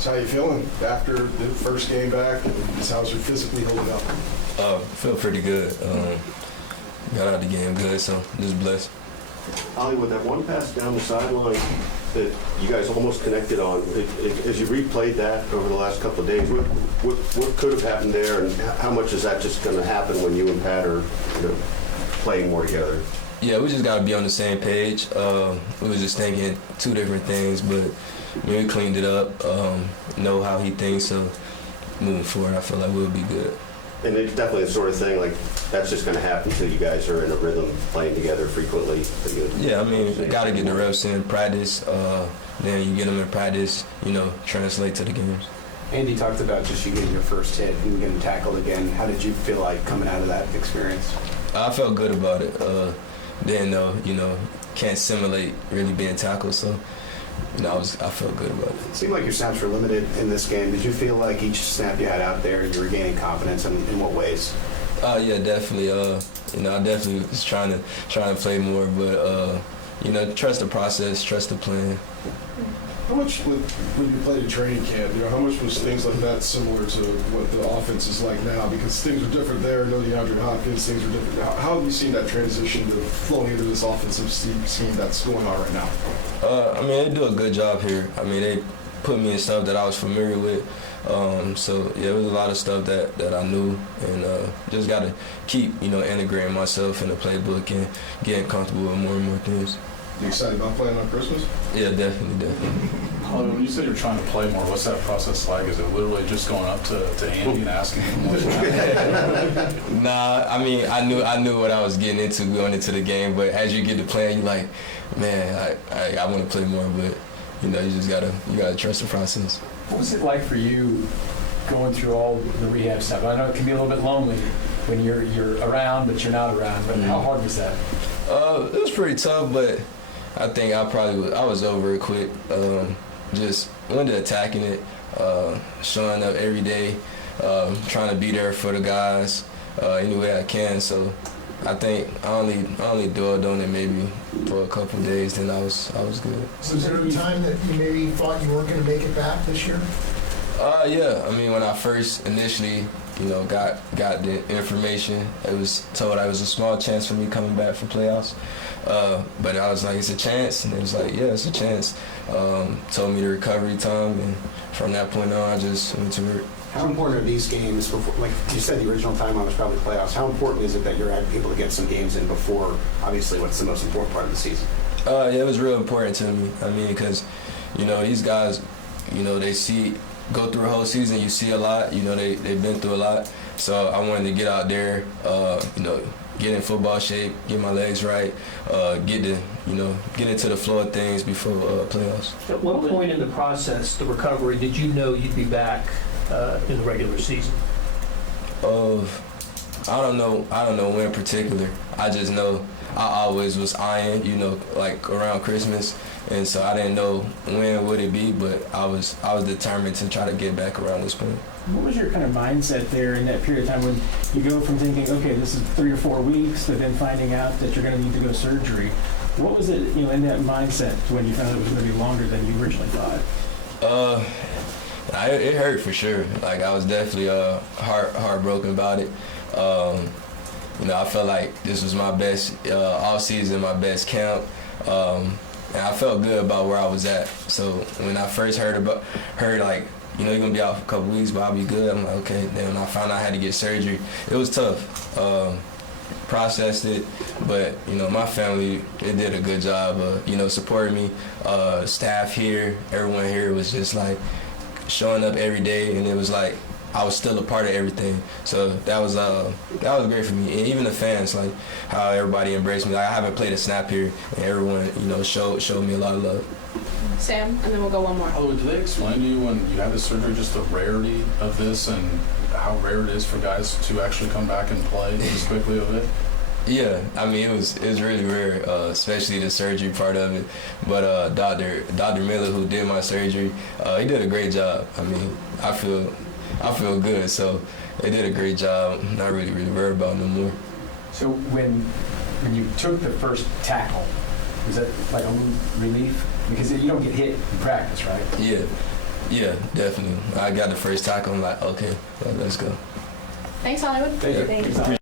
So how you feeling after the first game back? Just how's your physically holding up? Feel pretty good. Got out the game good, so just blessed. Ollie, with that one pass down the sideline that you guys almost connected on, as you replayed that over the last couple of days, what could have happened there, and how much is that just going to happen when you and Pat are playing more together? Yeah, we just got to be on the same page. We was just thinking two different things, but we cleaned it up, know how he thinks, so moving forward, I feel like we'll be good. And it's definitely the sort of thing, like, that's just going to happen until you guys are in a rhythm playing together frequently. Yeah, I mean, got to get the reps in practice. Then you get them in practice, translate to the games. Andy talked about just you getting your first hit and getting tackled again. How did you feel like coming out of that experience? I felt good about it. Didn't know, can't simulate really being tackled, so I felt good about it. It seemed like your snaps were limited in this game. Did you feel like each snap you had out there, you were gaining confidence, and in what ways? Yeah, definitely. I definitely was trying to play more, but trust the process, trust the plan. How much, when you played at training camp, how much was things like that similar to what the offense is like now? Because things are different there. I know the Andrew Hopkins, things are different now. How have you seen that transition to flowing into this offensive scheme that's going on right now? They do a good job here. They put me in stuff that I was familiar with. So, yeah, it was a lot of stuff that I knew, and just got to keep, integrating myself in the playbook and getting comfortable with more and more things. You excited about playing on Christmas? Yeah, definitely. When you said you're trying to play more, what's that process like? Is it literally just going up to Andy and asking him what? Nah, I knew what I was getting into going into the game, but as you get to playing, you're like, man, I want to play more, but you just gotta trust the process. What was it like for you going through all the rehab stuff? I know it can be a little bit lonely when you're around, but you're not around. But how hard was that? It was pretty tough, but I think I was over it quick. Just went to attacking it, showing up every day, trying to be there for the guys any way I can. So I think I only dwelled on it maybe for a couple of days, then I was good. Was there a time that you maybe thought you weren't going to make it back this year? Yeah. When I first initially, got the information, it was told I was a small chance for me coming back for playoffs. But I was like, it's a chance, and it was like, yeah, it's a chance. Told me the recovery time, and from that point on, I just went to work. How important are these games before, like you said, the original timeline was probably playoffs. How important is it that you're able to get some games in before, obviously, what's the most important part of the season? Yeah, it was real important to me. Because, these guys, they go through a whole season, you see a lot, they've been through a lot. So I wanted to get out there, get in football shape, get my legs right, get into the flow of things before playoffs. At what point in the process, the recovery, did you know you'd be back in the regular season? I don't know when in particular. I just know I always was eyeing, like around Christmas, and so I didn't know when would it be, but I was determined to try to get back around this point. What was your kind of mindset there in that period of time when you go from thinking, okay, this is 3 or 4 weeks, to then finding out that you're going to need to go surgery? What was it, in that mindset when you found it was going to be longer than you originally thought? It hurt for sure. Like, I was definitely heartbroken about it. I felt like this was my best off season, my best camp, and I felt good about where I was at. So when I first heard like, you're gonna be out for a couple weeks, but I'll be good, I'm like, okay. Then when I found out I had to get surgery, it was tough. Processed it, but my family, it did a good job of supporting me. Staff here, everyone here was just like showing up every day, and it was like I was still a part of everything. So that was great for me. And even the fans, like how everybody embraced me. Like, I haven't played a snap here, and everyone showed me a lot of love. Sam, and then we'll go one more. Did they explain to you when you had the surgery just the rarity of this and how rare it is for guys to actually come back and play as quickly of it? Yeah, it was really rare, especially the surgery part of it. But Dr. Miller, who did my surgery, he did a great job. I feel good, so they did a great job. Not really worried about no more. So when you took the first tackle, was that like a relief? Because you don't get hit in practice, right? Yeah. Yeah, definitely. I got the first tackle. I'm like, okay, let's go. Thanks, Hollywood. Thank you. Thanks. Thanks.